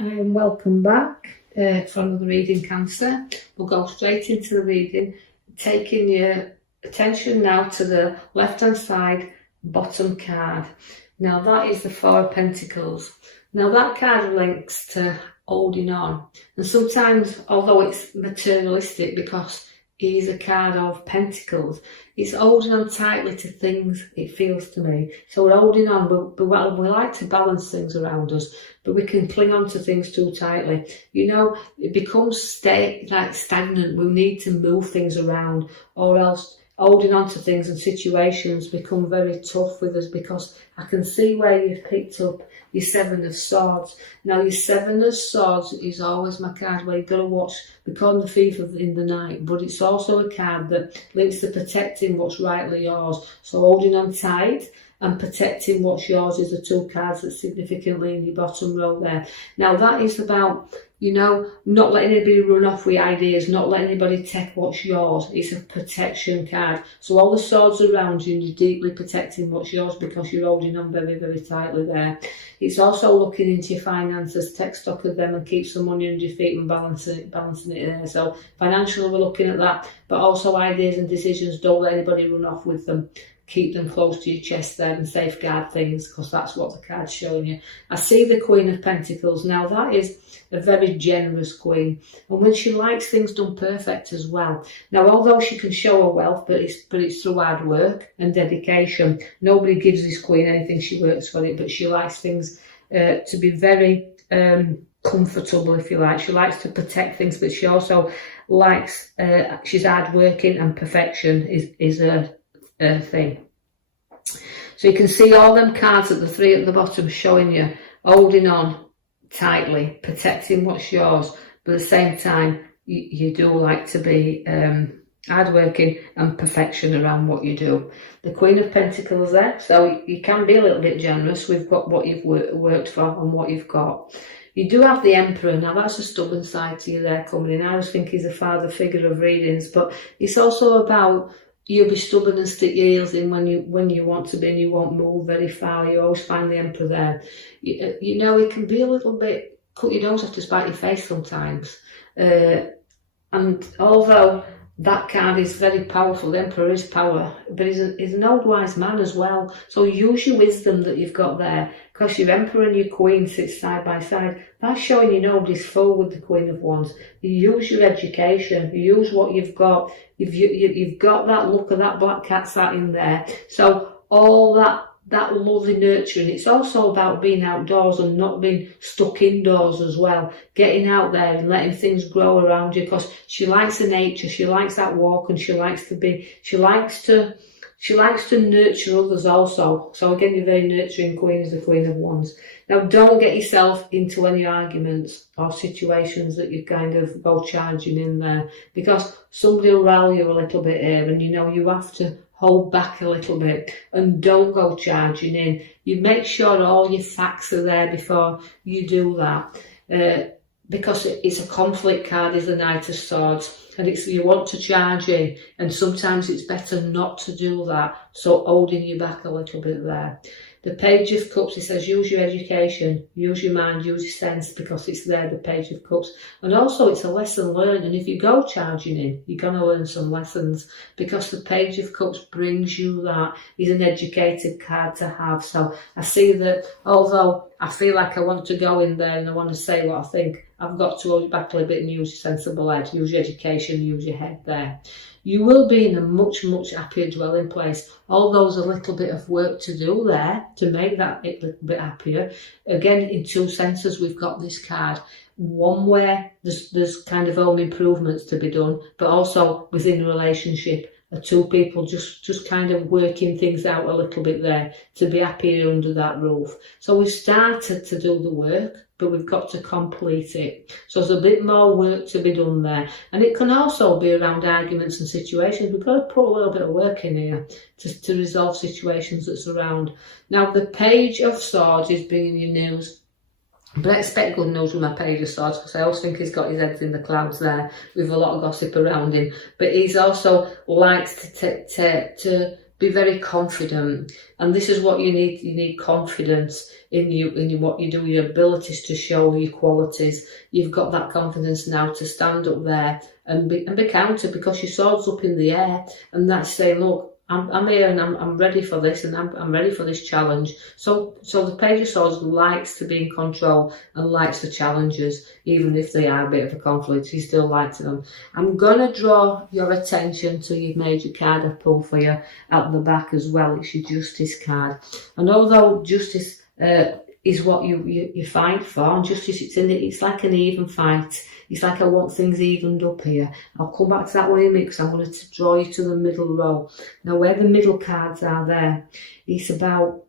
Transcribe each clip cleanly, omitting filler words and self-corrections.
And welcome back for another reading, Cancer. We'll go straight into the reading, taking your attention now to the left hand side bottom card. Now that is the Four of Pentacles. Now that card links to holding on, and sometimes, although it's materialistic because it is a card of Pentacles, it's holding on tightly to things, it feels to me. So we're holding on, we like to balance things around us, but we can cling on to things too tightly. You know, it becomes stagnant. We need to move things around, or else holding on to things and situations become very tough with us, because I can see where you've picked up your Seven of Swords. Now your Seven of Swords is always my card where you've got to watch, we call them the thief in the night, but it's also a card that links to protecting what's rightly yours. So holding on tight and protecting what's yours is the two cards that significantly in your bottom row there. Now that is about, you know, not letting anybody run off with ideas, not letting anybody take what's yours. It's a protection card. So all the swords around you, and you're deeply protecting what's yours because you're holding on very, very tightly there. It's also looking into your finances, take stock of them and keep some money under your feet and balancing it there. So financially we're looking at that, but also ideas and decisions, don't let anybody run off with them. Keep them close to your chest there and safeguard things, because that's what the card's showing you. I see the Queen of Pentacles. Now that is a very generous queen, and when she likes things done perfect as well. Now although she can show her wealth, but it's through hard work and dedication. Nobody gives this queen anything, she works for it, but she likes things to be very comfortable, if you like. She likes to protect things, but she also likes, she's hard working, and perfection is her thing. So you can see all them cards at the three at the bottom showing you holding on tightly, protecting what's yours, but at the same time you do like to be hardworking and perfection around what you do. The Queen of Pentacles there, so you can be a little bit generous with what you've worked for and what you've got. You do have the Emperor. Now that's a stubborn side to you there coming in. I always think he's a father figure of readings, but it's also about you'll be stubborn and stick your heels in when you want to be, and you won't move very far. You always find the Emperor there. You know, it can be a little bit, cut your nose off to spite your face sometimes. And although that card is very powerful, the Emperor is power, but he's an old wise man as well. So use your wisdom that you've got there, because your Emperor and your Queen sit side by side. That's showing you nobody's fool with the Queen of Wands. You use your education, you use what you've got. You've got that look of that black cat sat in there. So all that lovely nurturing. It's also about being outdoors and not being stuck indoors as well. Getting out there and letting things grow around you, because she likes the nature, she likes that walk, and she likes to nurture others also. So again, you're very nurturing queen as the Queen of Wands. Now don't get yourself into any arguments or situations that you kind of go charging in there, because somebody will rile you a little bit here, and you know you have to hold back a little bit and don't go charging in. You make sure all your facts are there before you do that. Because it's a conflict card, is the Knight of Swords, and it's you want to charge in, and sometimes it's better not to do that, so holding you back a little bit there. The Page of Cups, it says use your education, use your mind, use your sense, because it's there, the Page of Cups. And also it's a lesson learned, and if you go charging in, you're going to learn some lessons, because the Page of Cups brings you that. Is an educated card to have. So I see that although I feel like I want to go in there and I want to say what I think, I've got to hold it back a little bit and use your sensible head, use your education, use your head there. You will be in a much, much happier dwelling place. Although there's a little bit of work to do there to make that a little bit happier. Again, in two senses, we've got this card. One where there's kind of home improvements to be done, but also within a relationship. Two people just kind of working things out a little bit there to be happier under that roof. So we've started to do the work, but we've got to complete it. So there's a bit more work to be done there. And it can also be around arguments and situations. We've got to put a little bit of work in here to resolve situations that's around. Now, the Page of Swords is bringing you news. But I expect good news with my Page of Swords, because I always think he's got his head in the clouds there with a lot of gossip around him. But he's also likes to be very confident. And this is what you need. You need confidence in you, what you do, your abilities to show your qualities. You've got that confidence now to stand up there and be counted, because your sword's up in the air, and that's saying, look, I'm here and I'm ready for this, and I'm ready for this challenge. So the Page of Swords likes to be in control and likes the challenges, even if they are a bit of a conflict. He still likes them. I'm gonna draw your attention to your major card I pulled for you at the back as well. It's your Justice card, and although Justice is what you fight for, and Justice, it's like an even fight. It's like I want things evened up here. I'll come back to that one in a minute, because I'm going to draw you to the middle row. Now, where the middle cards are there, it's about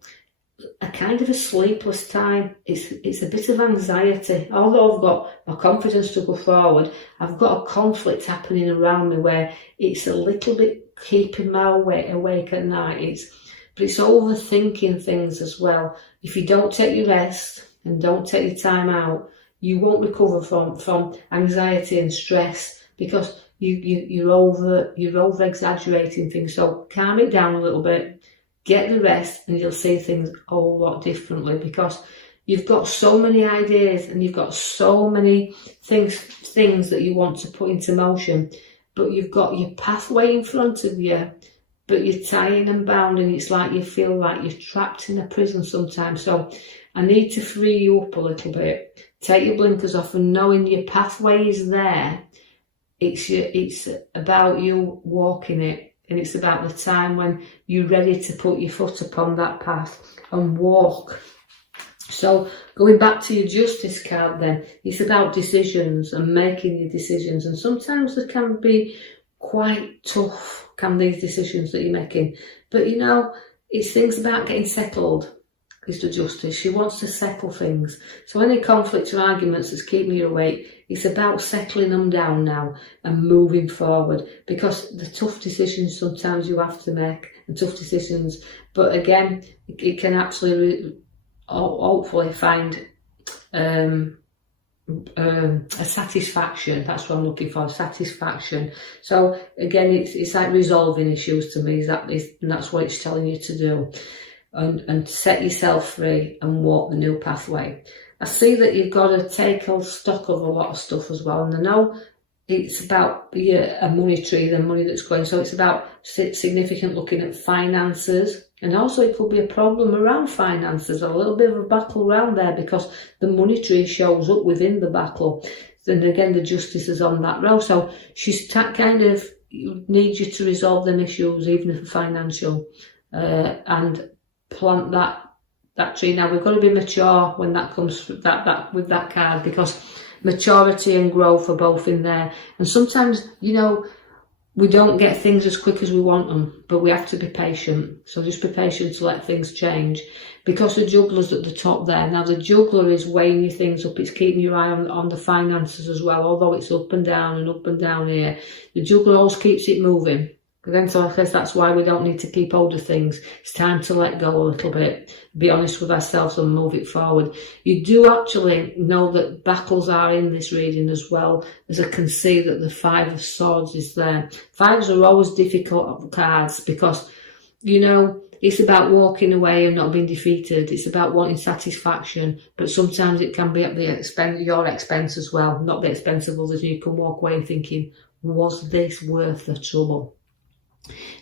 a kind of a sleepless time. It's a bit of anxiety. Although I've got my confidence to go forward, I've got a conflict happening around me where it's a little bit keeping my awake at night. But it's overthinking things as well. If you don't take your rest and don't take your time out, you won't recover from anxiety and stress, because you're over exaggerating things. So calm it down a little bit, get the rest, and you'll see things a whole lot differently, because you've got so many ideas and you've got so many things that you want to put into motion, but you've got your pathway in front of you, but you're tying and bounding. It's like you feel like you're trapped in a prison sometimes. So I need to free you up a little bit. Take your blinkers off, and knowing your pathway is there. It's about you walking it, and it's about the time when you're ready to put your foot upon that path and walk. So going back to your Justice card then, it's about decisions and making your decisions, and sometimes they can be quite tough, these decisions that you're making. But it's things about getting settled. Is the Justice. She wants to settle things. So any conflict or arguments that's keeping you awake, it's about settling them down now and moving forward, because the tough decisions sometimes you have to make, and tough decisions, but again, it can actually hopefully find a satisfaction. That's what I'm looking for, satisfaction. So again, it's like resolving issues to me. That's what it's telling you to do. And set yourself free and walk the new pathway. I see that you've got to take stock of a lot of stuff as well, and I know it's about a money tree, the money that's going, so it's about significant looking at finances, and also it could be a problem around finances, a little bit of a battle around there, because the money tree shows up within the battle. Then again, the Justice is on that row, so she's kind of needs you to resolve them issues, even if they're financial, and plant that tree. Now we've got to be mature when that comes with that card, because maturity and growth are both in there. And sometimes we don't get things as quick as we want them, but we have to be patient. So just be patient to let things change, because the Juggler's at the top there. Now the Juggler is weighing your things up. It's keeping your eye on the finances as well. Although it's up and down here, the Juggler always keeps it moving. Again, so I guess that's why we don't need to keep hold of things. It's time to let go a little bit, be honest with ourselves and move it forward. You do actually know that battles are in this reading as well, as I can see that the Five of Swords is there. Fives are always difficult cards, because, it's about walking away and not being defeated. It's about wanting satisfaction, but sometimes it can be at your expense as well, not the expense of others. You can walk away thinking, was this worth the trouble?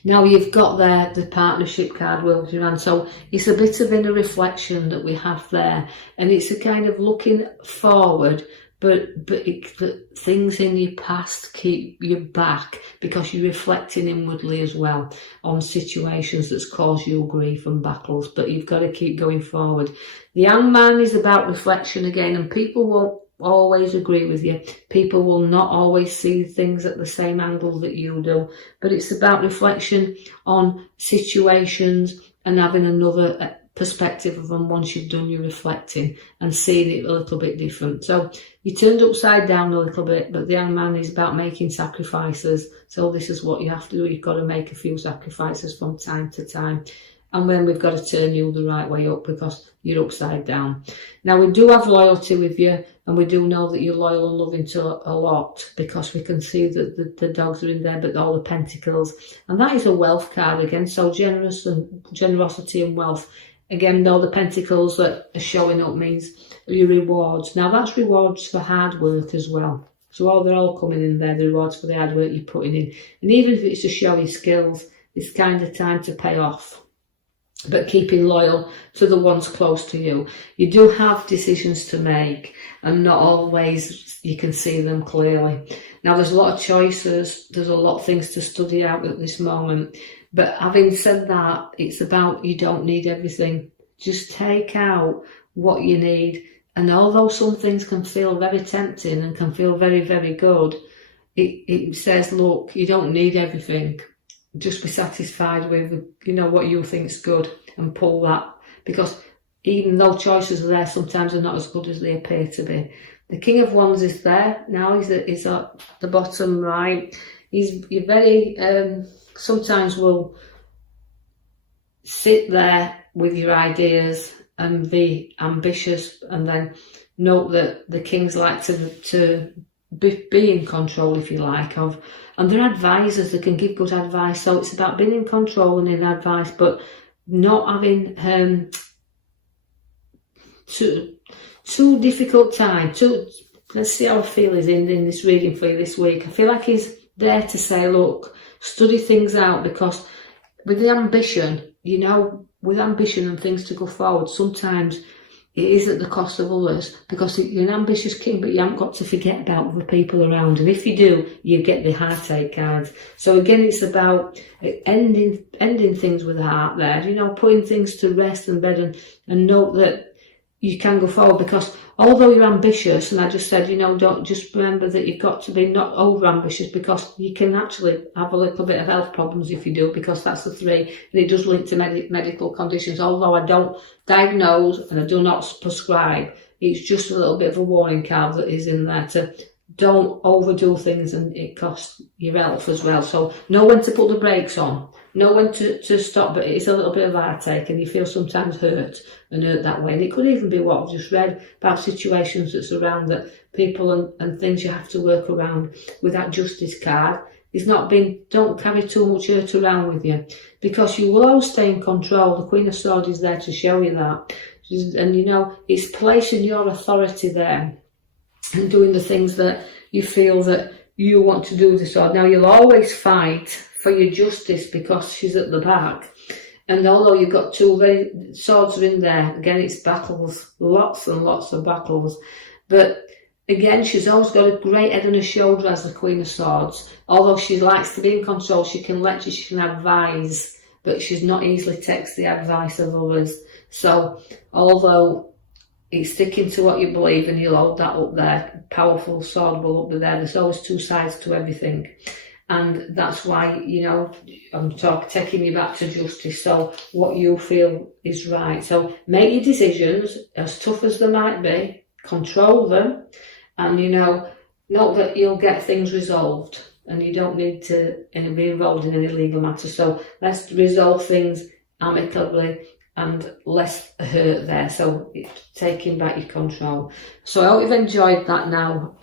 Now you've got there the partnership card, Wheel around, so it's a bit of inner reflection that we have there, and it's a kind of looking forward, but things in your past keep you back, because you're reflecting inwardly as well on situations that's caused you grief and battles, but you've got to keep going forward. The Young Man is about reflection again, and people won't always agree with you. People will not always see things at the same angle that you do, but it's about reflection on situations and having another perspective of them once you've done your reflecting and seeing it a little bit different. So you turned upside down a little bit, but the Young Man is about making sacrifices. So this is what you have to do. You've got to make a few sacrifices from time to time. and then we've got to turn you the right way up because you're upside down. Now, we do have loyalty with you, and we do know that you're loyal and loving to a lot, because we can see that the dogs are in there, but all the pentacles. And that is a wealth card again, so generosity and wealth. Again, though, the pentacles that are showing up means your rewards. Now, that's rewards for hard work as well. So they're all coming in there, the rewards for the hard work you're putting in. And even if it's to show your skills, it's kind of time to pay off. But keeping loyal to the ones close to you. You do have decisions to make, and not always you can see them clearly. Now, there's a lot of choices. There's a lot of things to study out at this moment. But having said that, it's about you don't need everything. Just take out what you need. And although some things can feel very tempting and can feel very, very good, it says, look, you don't need everything. Just be satisfied with, what you think's good, and pull that. Because even though choices are there, sometimes they're not as good as they appear to be. The King of Wands is there now. He's at the bottom right. You're very, sometimes will sit there with your ideas and be ambitious, and then note that the kings like to be in control, if you like, of, and they're advisors that can give good advice. So it's about being in control and in advice, but not having too difficult time. Let's see how I feel is in this reading for you this week. I feel like he's there to say, look, study things out, because with the ambition, with ambition and things to go forward, sometimes it is at the cost of others, because you're an ambitious king, but you haven't got to forget about other people around. And if you do, you get the heartache cards. So again, it's about ending things with the heart there, putting things to rest and bed, and note that you can go forward, because although you're ambitious, and I just said, don't just remember that you've got to be not over ambitious, because you can actually have a little bit of health problems if you do, because that's the 3, and it does link to medical conditions. Although I don't diagnose and I do not prescribe, it's just a little bit of a warning card that is in there to don't overdo things, and it costs your health as well. So know when to put the brakes on, know when to stop, but it's a little bit of heartache, and you feel sometimes hurt that way. And it could even be what I've just read about situations that's around that people and things you have to work around. With that Justice card, don't carry too much hurt around with you, because you will always stay in control. The Queen of Swords is there to show you that. And it's placing your authority there and doing the things that you feel that you want to do with the sword. Now, you'll always fight for your justice, because she's at the back. And although you've got 2 swords are in there, again, it's battles, lots and lots of battles. But again, she's always got a great head on her shoulder as the Queen of Swords. Although she likes to be in control, she can lecture, she can advise, but she's not easily takes the advice of others. So although it's sticking to what you believe, and you'll hold that up there, powerful sword will up there. There's always 2 sides to everything. And that's why, I'm taking you back to justice. So what you feel is right. So make your decisions, as tough as they might be, control them, and, note that you'll get things resolved, and you don't need to be involved in any legal matters. So let's resolve things amicably and less hurt there. So it's taking back your control. So I hope you've enjoyed that now,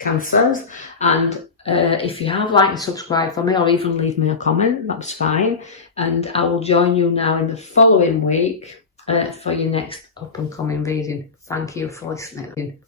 Cancers. And if you have, like and subscribe for me, or even leave me a comment, that's fine. And I will join you now in the following week for your next up and coming reading. Thank you for listening.